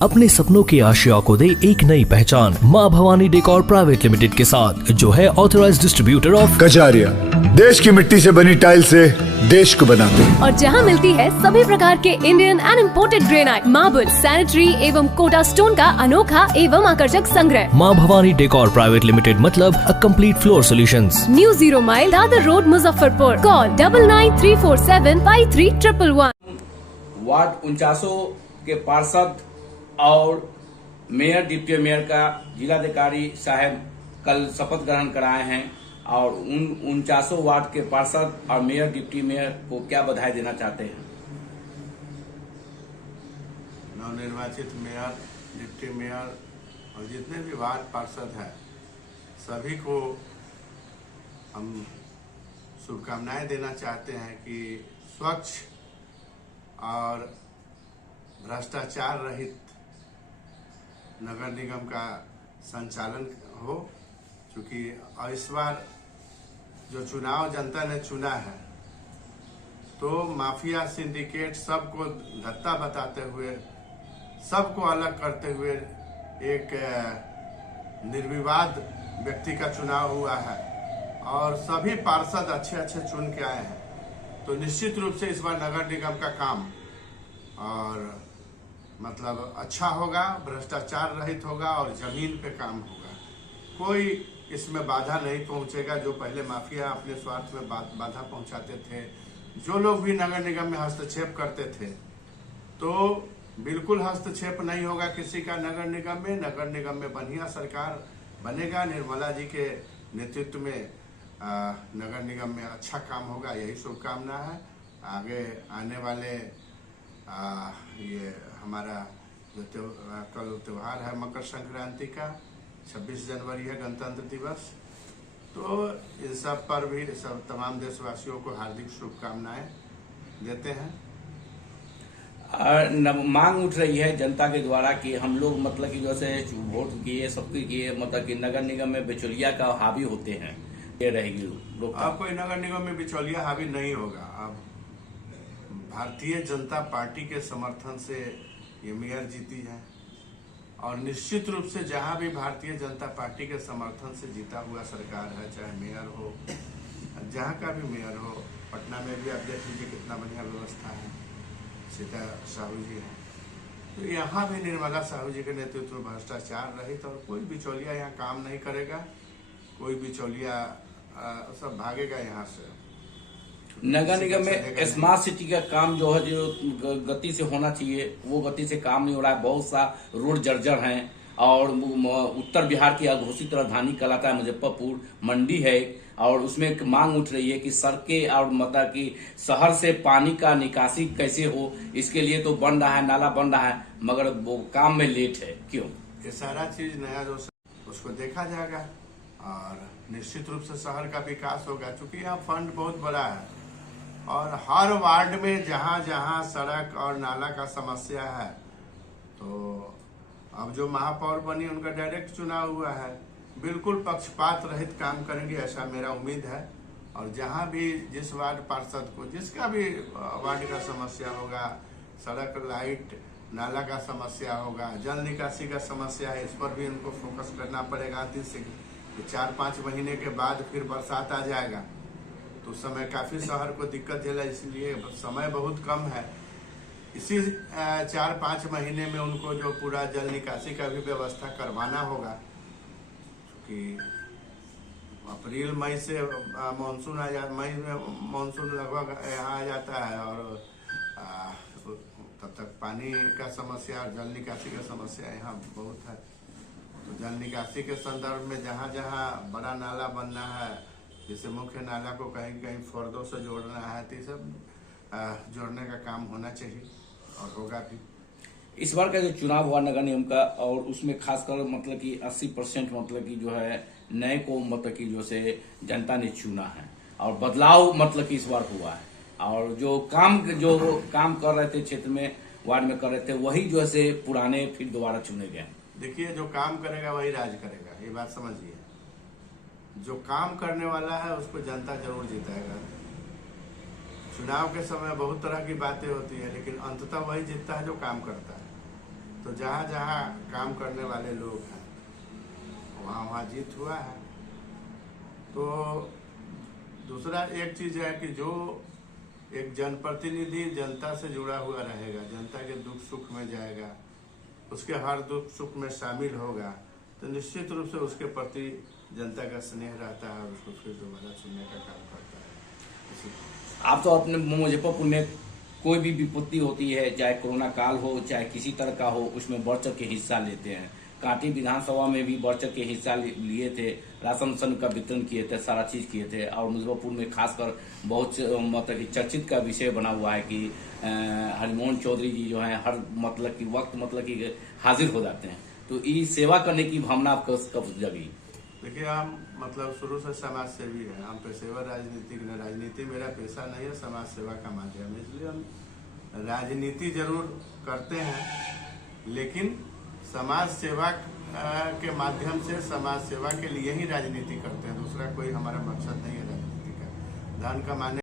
अपने सपनों की आशिया को दे एक नई पहचान माँ भवानी डेकोर प्राइवेट लिमिटेड के साथ, जो है ऑथराइज्ड डिस्ट्रीब्यूटर ऑफ कजारिया। देश की मिट्टी से बनी टाइल से देश को बनाते हैं। और जहाँ मिलती है सभी प्रकार के Indian and imported granite, marble, sanitary एवं कोटा स्टोन का अनोखा एवं आकर्षक संग्रह। माँ भवानी डेकोर प्राइवेट लिमिटेड मतलब a complete floor solutions. New 0 mile Dadar road, Muzaffarpur. Call 9934753111। Ward 49 के पार्षद और मेयर डिप्टी मेयर का जिलाधिकारी साहब कल शपथ ग्रहण कराए हैं और उन 49 वार्ड के पार्षद और मेयर डिप्टी मेयर को क्या बधाई देना चाहते हैं? नवनिर्वाचित मेयर, डिप्टी मेयर और जितने भी वार्ड पार्षद हैं सभी को हम शुभकामनाएं देना चाहते हैं कि स्वच्छ और भ्रष्टाचार रहित नगर निगम का संचालन हो, क्योंकि इस बार जो चुनाव जनता ने चुना है तो माफिया सिंडिकेट सबको धत्ता बताते हुए, सबको अलग करते हुए एक निर्विवाद व्यक्ति का चुनाव हुआ है और सभी पार्षद अच्छे अच्छे चुन के आए हैं। तो निश्चित रूप से इस बार नगर निगम का काम और मतलब अच्छा होगा, भ्रष्टाचार रहित होगा और जमीन पे काम होगा। कोई इसमें बाधा नहीं पहुंचेगा। जो पहले माफिया अपने स्वार्थ में बाधा पहुंचाते थे, जो लोग भी नगर निगम में हस्तक्षेप करते थे, तो बिल्कुल हस्तक्षेप नहीं होगा किसी का नगर निगम में। नगर निगम में बढ़िया सरकार बनेगा। निर्मला जी के नेतृत्व में नगर निगम में अच्छा काम होगा, यही शुभकामना है। आगे आने वाले ये हमारा जो कल त्योहार है मकर संक्रांति का, 26 जनवरी है गणतंत्र दिवस, तो इन सब पर भी सब तमाम देशवासियों को हार्दिक शुभकामनाएं देते हैं। मांग उठ रही है जनता के द्वारा कि हम लोग मतलब कि जैसे वोट किए, सबके किए, मतलब कि नगर निगम में बिचौलिया का हावी होते हैं, ये रहेगी लोग। अब कोई नगर निगम में बिचौलिया हावी नहीं होगा। अब भारतीय जनता पार्टी के समर्थन से ये मेयर जीती है और निश्चित रूप से जहां भी भारतीय जनता पार्टी के समर्थन से जीता हुआ सरकार है, चाहे मेयर हो, जहां का भी मेयर हो, पटना में भी आप देख लीजिए कितना बढ़िया व्यवस्था है, सीता साहू जी है, तो यहाँ भी निर्मला साहू जी के नेतृत्व में भ्रष्टाचार रहित और कोई बिचौलिया यहाँ काम नहीं करेगा। कोई बिचौलिया सब भागेगा यहाँ से। नगर निगम में स्मार्ट सिटी का काम जो है, जो गति से होना चाहिए, वो गति से काम नहीं हो रहा है। बहुत सा रोड जर्जर हैं और उत्तर बिहार की अघोषित राजधानी कहलाता है मुजफ्फरपुर, मंडी है और उसमें एक मांग उठ रही है कि सड़कें और मतलब कि शहर से पानी का निकासी कैसे हो, इसके लिए तो बन रहा है, नाला बन रहा है, मगर वो काम में लेट है। क्यों? ये सारा चीज नया जो उसको देखा जाएगा और निश्चित रूप से शहर का विकास होगा, क्योंकि यहाँ फंड बहुत बड़ा है और हर वार्ड में जहाँ जहाँ सड़क और नाला का समस्या है, तो अब जो महापौर बनी उनका डायरेक्ट चुनाव हुआ है, बिल्कुल पक्षपात रहित काम करेंगे ऐसा मेरा उम्मीद है। और जहाँ भी जिस वार्ड पार्षद को जिसका भी वार्ड का समस्या होगा, सड़क, लाइट, नाला का समस्या होगा, जल निकासी का समस्या है, इस पर भी उनको फोकस करना पड़ेगा। 4-5 महीने के बाद फिर बरसात आ जाएगा तो उस समय काफी शहर को दिक्कत झेला, इसलिए समय बहुत कम है। इसी 4-5 महीने में उनको जो पूरा जल निकासी का भी व्यवस्था करवाना होगा, क्योंकि अप्रैल मई से मानसून आ जाता, मई में मानसून लगभग यहाँ आ जाता है और तब तक पानी का समस्या और जल निकासी का समस्या यहाँ बहुत है। तो जल निकासी के संदर्भ में जहाँ जहाँ बड़ा नाला बनना है, जैसे मुख्य नाला को कहीं कहीं फोर्दों से जोड़ना है, तो सब जोड़ने का काम होना चाहिए और होगा भी। इस बार का जो चुनाव हुआ नगर निगम का, और उसमें खासकर मतलब कि 80% मतलब कि जो है नए को मतलब कि जो से जनता ने चुना है और बदलाव मतलब कि इस बार हुआ है। और जो काम कर रहे थे क्षेत्र में, वार्ड में कर रहे थे, वही जो है पुराने फिर दोबारा चुने गए। देखिए, जो काम करेगा वही राज करेगा, ये बात समझिए। जो काम करने वाला है उसको जनता जरूर जिताएगा। चुनाव के समय बहुत तरह की बातें होती है, लेकिन अंततः वही जीतता है जो काम करता है। तो जहाँ जहाँ काम करने वाले लोग हैं वहाँ वहाँ जीत हुआ है। तो दूसरा एक चीज है कि जो एक जनप्रतिनिधि जनता से जुड़ा हुआ रहेगा, जनता के दुख सुख में जाएगा, उसके हर दुख सुख में शामिल होगा, तो निश्चित रूप से उसके प्रति जनता का स्नेह रहता है और उसको फिर दोबारा चुनने का काम करता है। आप तो अपने मुजफ्फरपुर में कोई भी विपत्ति होती है, चाहे कोरोना काल हो चाहे किसी तरह का हो, उसमें बढ़ चढ़ के हिस्सा लेते हैं। कांटी विधानसभा में भी बढ़ चढ़ के हिस्सा लिए थे, राशन का वितरण किए थे, सारा चीज किए थे। और मुजफ्फरपुर में खासकर बहुत मतलब कि चर्चित का विषय बना हुआ है कि हरिमोहन चौधरी जी जो है हर मतलब कि वक्त मतलब कि हाजिर हो जाते हैं। तो इस सेवा करने की भावना आपको कब जगी? देखिए, हम मतलब शुरू से समाज सेवी हैं, हम पेशेवर राजनीतिक न, राजनीति मेरा पेशा नहीं है, समाज सेवा का माध्यम है, इसलिए हम राजनीति जरूर करते हैं, लेकिन समाज सेवा के माध्यम से समाज सेवा के लिए ही राजनीति करते हैं। दूसरा कोई हमारा मकसद नहीं है राजनीति का। धन कमाने